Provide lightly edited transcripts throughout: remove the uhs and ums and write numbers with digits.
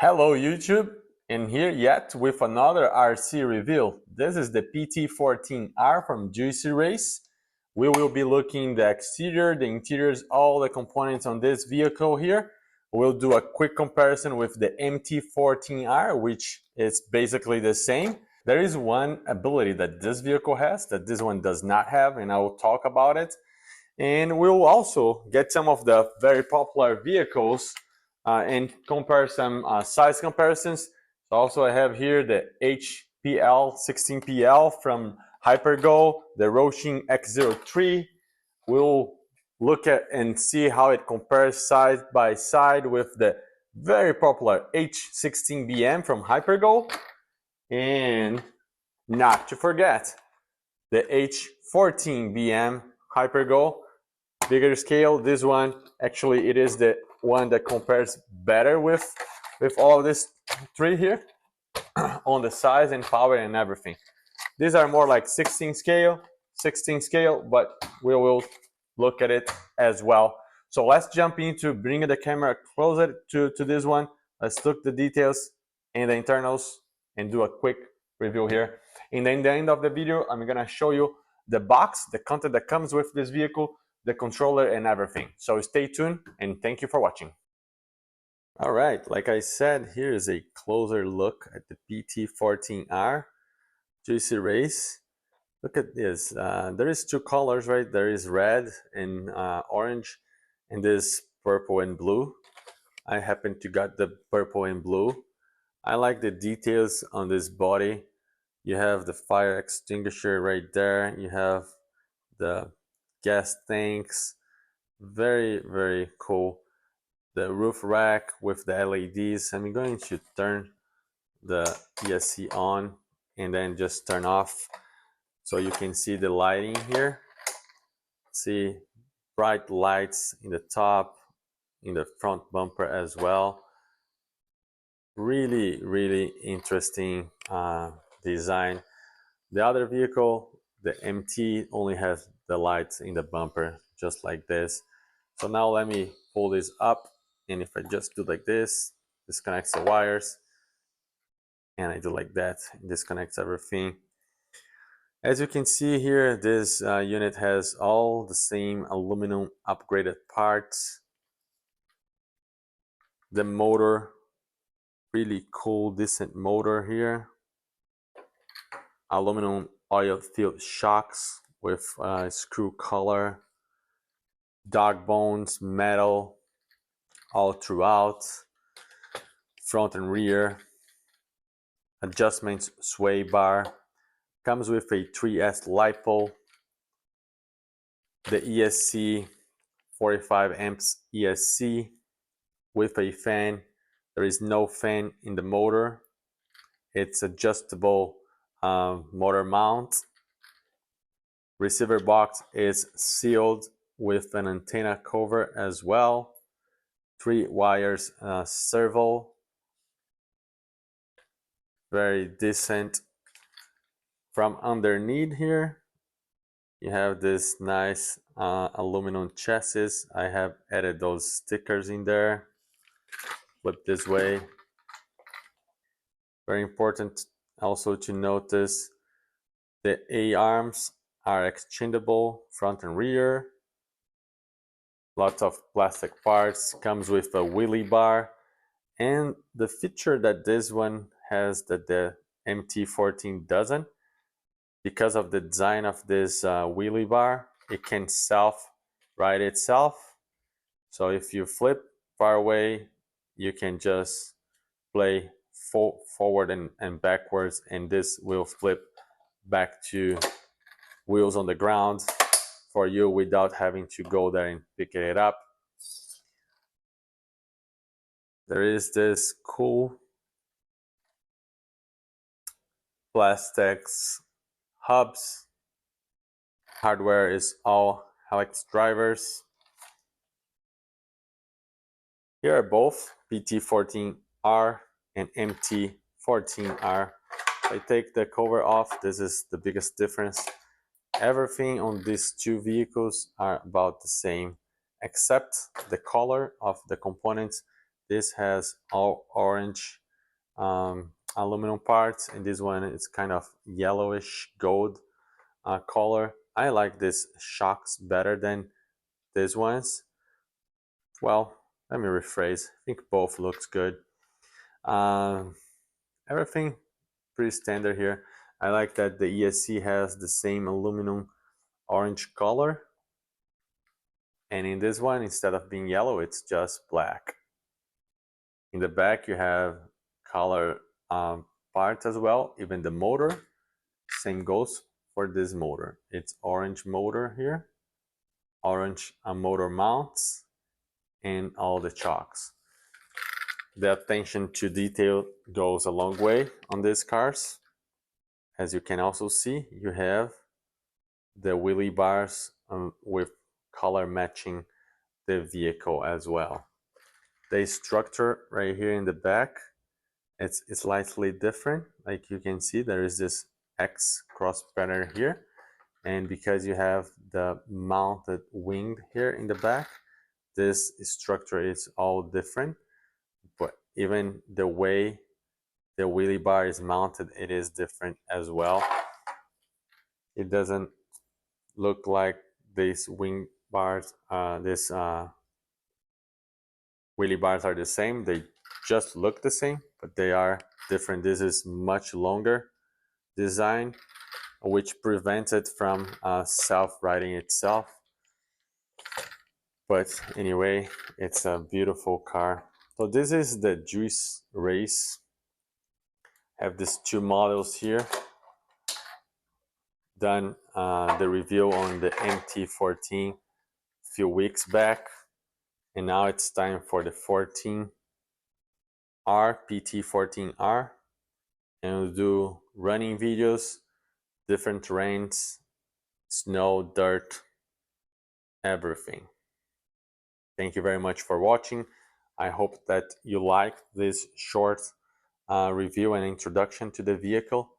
Hello YouTube, and here yet with another RC review. This is the PT14R from JIUSI race. We will be looking the exterior, the interiors, all the components on this vehicle here. We'll do a quick comparison with the MT14R, which is basically the same. There is one ability that this vehicle has that this one does not have, and I will talk about it. And we'll also get some of the very popular vehicles and compare some size comparisons. So also I have here the H14BM from Hypergo, the Hosim X03. We'll look at and see how it compares side by side with the very popular H16BM from Hypergo. And not to forget, the H14BM Hypergo, bigger scale. This one, actually, it is the one that compares better with all of these three here on the size and power and everything. These are more like 16 scale, but we will look at it as well. So let's jump into bringing the camera closer to this one. Let's look the details and the internals and do a quick review here. And then at the end of the video, I'm gonna show you the box, the content that comes with this vehicle, the controller and everything. So stay tuned and thank you for watching. All right, like I said, here is a closer look at the PT14R JIUSI race. Look at this. There is two colors, right? There is red and orange, and this purple and blue. I happen to got the purple and blue. I like the details on this body. You have the fire extinguisher right there. You have the gas tanks. Very, very cool. The roof rack with the LEDs. I'm going to turn the ESC on and then just turn off so you can see the lighting here. See bright lights in the top, in the front bumper as well. Really interesting design. The other vehicle, the MT, only has the lights in the bumper just like this. So now let me pull this up, and if I just do like this connects the wires, and I do like that, this connects everything. As you can see here, this unit has all the same aluminum upgraded parts. The motor, really cool, decent motor here. Aluminum oil-filled shocks with screw color. Dog bones, metal, all throughout. Front and rear. Adjustments sway bar. Comes with a 3S LiPo. The ESC, 45 amps ESC with a fan. There is no fan in the motor. It's adjustable motor mount. Receiver box is sealed with an antenna cover as well. 3 wires servo. Very decent. From underneath here, you have this nice aluminum chassis. I have added those stickers in there. Flip this way. Very important also to notice the A-arms are exchangeable front and rear. Lots of plastic parts. Comes with a wheelie bar. And the feature that this one has that the MT14 doesn't, because of the design of this wheelie bar, it can self-right itself. So if you flip far away, you can just play forward and backwards, and this will flip back to wheels on the ground for you without having to go there and pick it up. There is this cool plastics hubs. Hardware is all Helix drivers. Here are both PT14R and MT14R. If I take the cover off, this is the biggest difference. Everything on these two vehicles are about the same, except the color of the components. This has all orange aluminum parts, and this one is kind of yellowish gold color. I like these shocks better than these ones. Well, let me rephrase. I think both looks good. Everything pretty standard here. I like that the ESC has the same aluminum orange color, and in this one, instead of being yellow, it's just black. In the back, you have color parts as well. Even the motor, same goes for this motor. It's orange motor here, orange motor mounts, and all the chocks. The attention to detail goes a long way on these cars. As you can also see, you have the wheelie bars with color matching the vehicle as well. The structure right here in the back, it's slightly different. Like you can see, there is this X cross pattern here, and because you have the mounted wing here in the back, this structure is all different. But even the way the wheelie bar is mounted, it is different as well. It doesn't look like these wing bars, wheelie bars are the same. They just look the same, but they are different. This is much longer design, which prevents it from self-righting itself. But anyway, it's a beautiful car. So this is the JIUSI race. I have these two models here. Done the review on the MT14 a few weeks back, and now it's time for the 14R, PT14R, and we'll do running videos, different terrains, snow, dirt, everything. Thank you very much for watching. I hope that you liked this short review and introduction to the vehicle,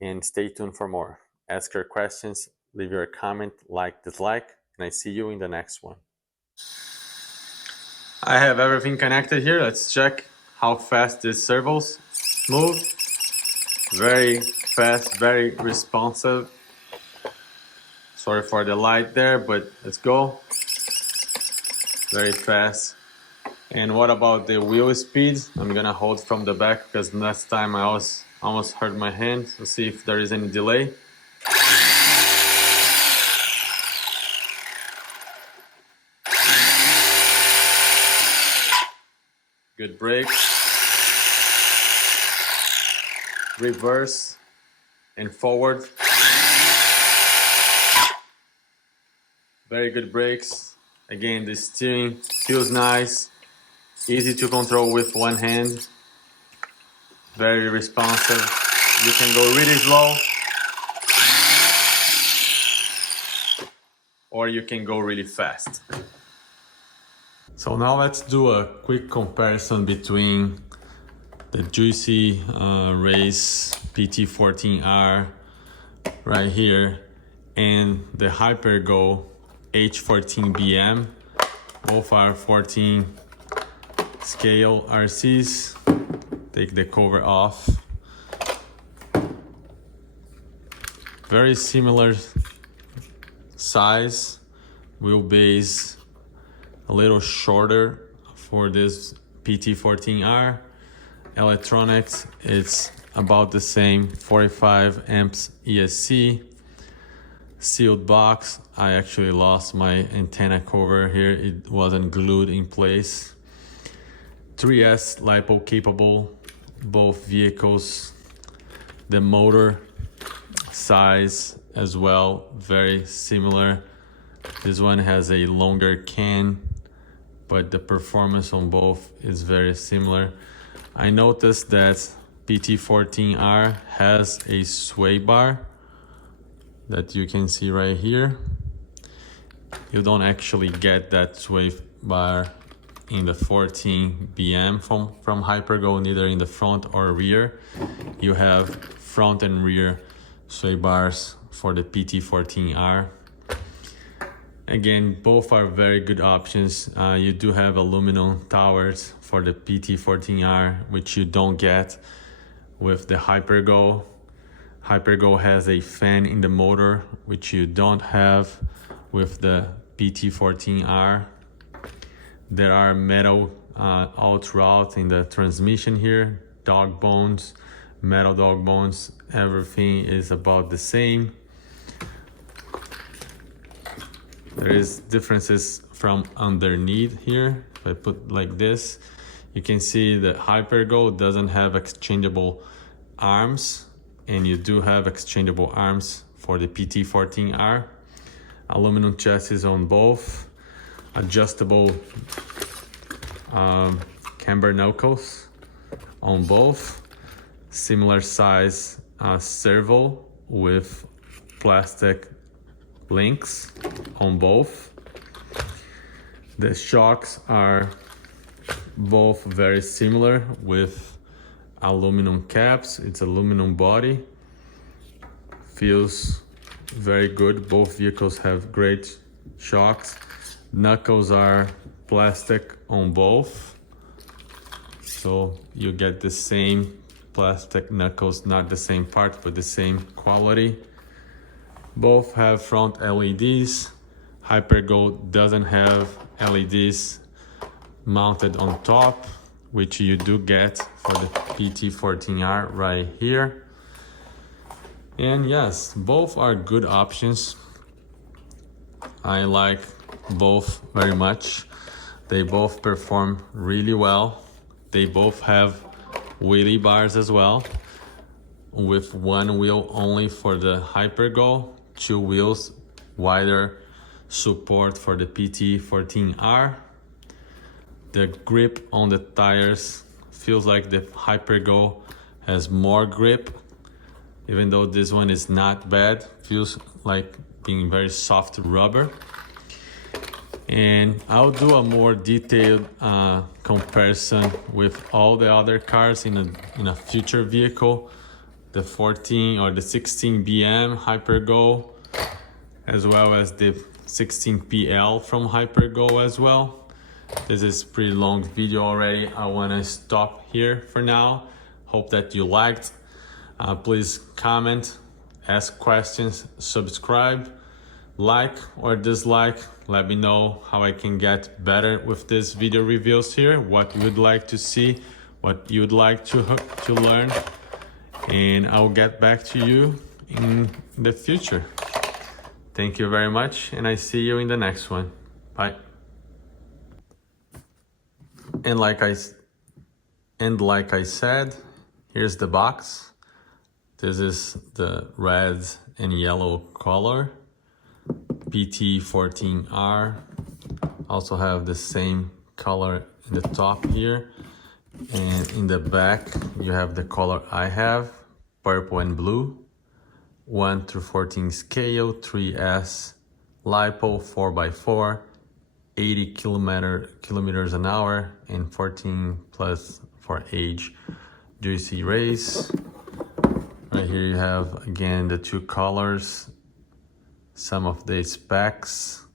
and stay tuned for more. Ask your questions, leave your comment, like, dislike, and I see you in the next one. I have everything connected here. Let's check how fast these servos move. Very fast, very responsive. Sorry for the light there, but let's go. Very fast. And what about the wheel speed? I'm gonna hold from the back because last time I almost hurt my hand. Let's see if there is any delay. Good brake. Reverse and forward. Very good brakes. Again, the steering feels nice. Easy to control with one hand. Very responsive. You can go really slow, or you can go really fast. So now let's do a quick comparison between the JIUSI race PT14R right here and the Hypergo H14BM. Both are 14 scale RCs. Take the cover off. Very similar size, wheelbase a little shorter for this PT14R. Electronics, it's about the same, 45 amps ESC. Sealed box. I actually lost my antenna cover here. It wasn't glued in place. 3S LiPo capable, both vehicles. The motor size as well, very similar. This one has a longer can, but the performance on both is very similar. I noticed that PT14R has a sway bar that you can see right here. You don't actually get that sway bar in the 14BM from Hypergo, neither in the front or rear. You have front and rear sway bars for the PT14R. Again, both are very good options. You do have aluminum towers for the PT14R, which you don't get with the Hypergo. Hypergo has a fan in the motor, which you don't have with the PT14R. There are metal all throughout in the transmission here, dog bones, metal dog bones, everything is about the same. There is differences from underneath here. If I put like this, you can see that Hypergo doesn't have exchangeable arms, and you do have exchangeable arms for the PT14R. Aluminum chassis on both, adjustable camber knuckles on both, similar size servo with plastic links on both. The shocks are both very similar with aluminum caps. It's aluminum body, feels very good. Both vehicles have great shocks. Knuckles are plastic on both, so you get the same plastic knuckles, not the same part but the same quality. Both have front LEDs. Hypergo doesn't have LEDs mounted on top, which you do get for the PT14R right here. And yes, both are good options. I like both very much. They both perform really well. They both have wheelie bars as well, with one wheel only for the Hypergo, 2 wheels wider support for the PT14R. The grip on the tires feels like the Hypergo has more grip, even though this one is not bad. Feels like being very soft rubber. And I'll do a more detailed comparison with all the other cars in a future vehicle, the 14 or the 16BM Hypergo, as well as the 16PL from Hypergo as well. This is pretty long video already. I want to stop here for now. Hope that you liked. Please comment, ask questions, subscribe, like or dislike. Let me know how I can get better with this video reviews here, what you would like to see, what you would like to learn, and I'll get back to you in the future. Thank you very much, and I see you in the next one. Bye. And like I said, here's the box. This is the red and yellow color, PT14R. Also have the same color in the top here, and in the back you have the color I have, purple and blue. 1 through 14 scale, 3S LiPo 4x4, 80 kilometers an hour, and 14 plus for age. JIUSI race. Right here you have again the 2 colors, some of the specs,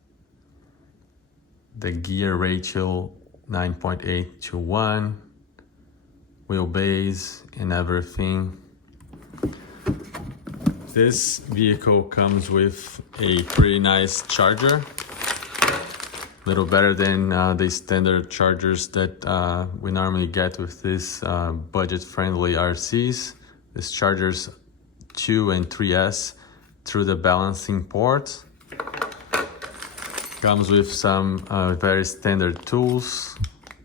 the gear ratio 9.8 to 1, wheelbase and everything. This vehicle comes with a pretty nice charger, a little better than the standard chargers that we normally get with this budget-friendly RCs. This chargers 2 and 3S through the balancing port. Comes with some very standard tools,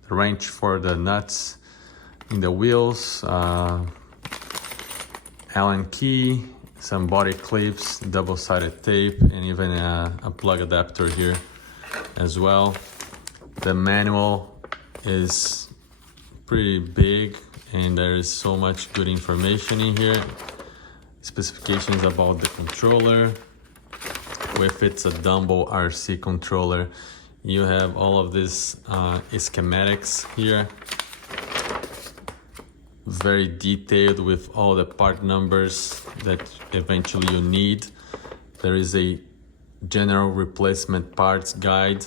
the wrench for the nuts in the wheels, Allen key, some body clips, double-sided tape, and even a plug adapter here as well. The manual is pretty big and there is so much good information in here. Specifications about the controller. If it's a Dumbo RC controller, you have all of these schematics here. Very detailed with all the part numbers that eventually you need. There is a general replacement parts guide.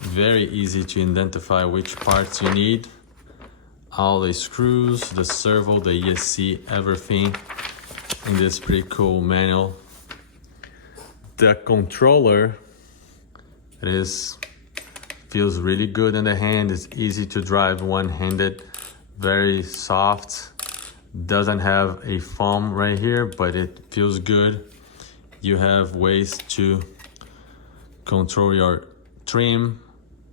Very easy to identify which parts you need. All the screws, the servo, the ESC, everything in this pretty cool manual. The controller, feels really good in the hand. It's easy to drive one-handed, very soft. Doesn't have a foam right here, but it feels good. You have ways to control your trim,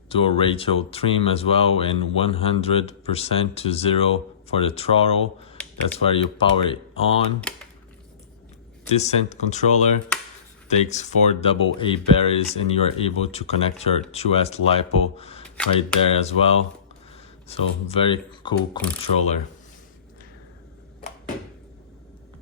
do a ratio trim as well, and 100% to 0 for the throttle. That's where you power it on. Decent controller, takes 4 AA batteries, and you are able to connect your 2S LiPo right there as well. So very cool controller.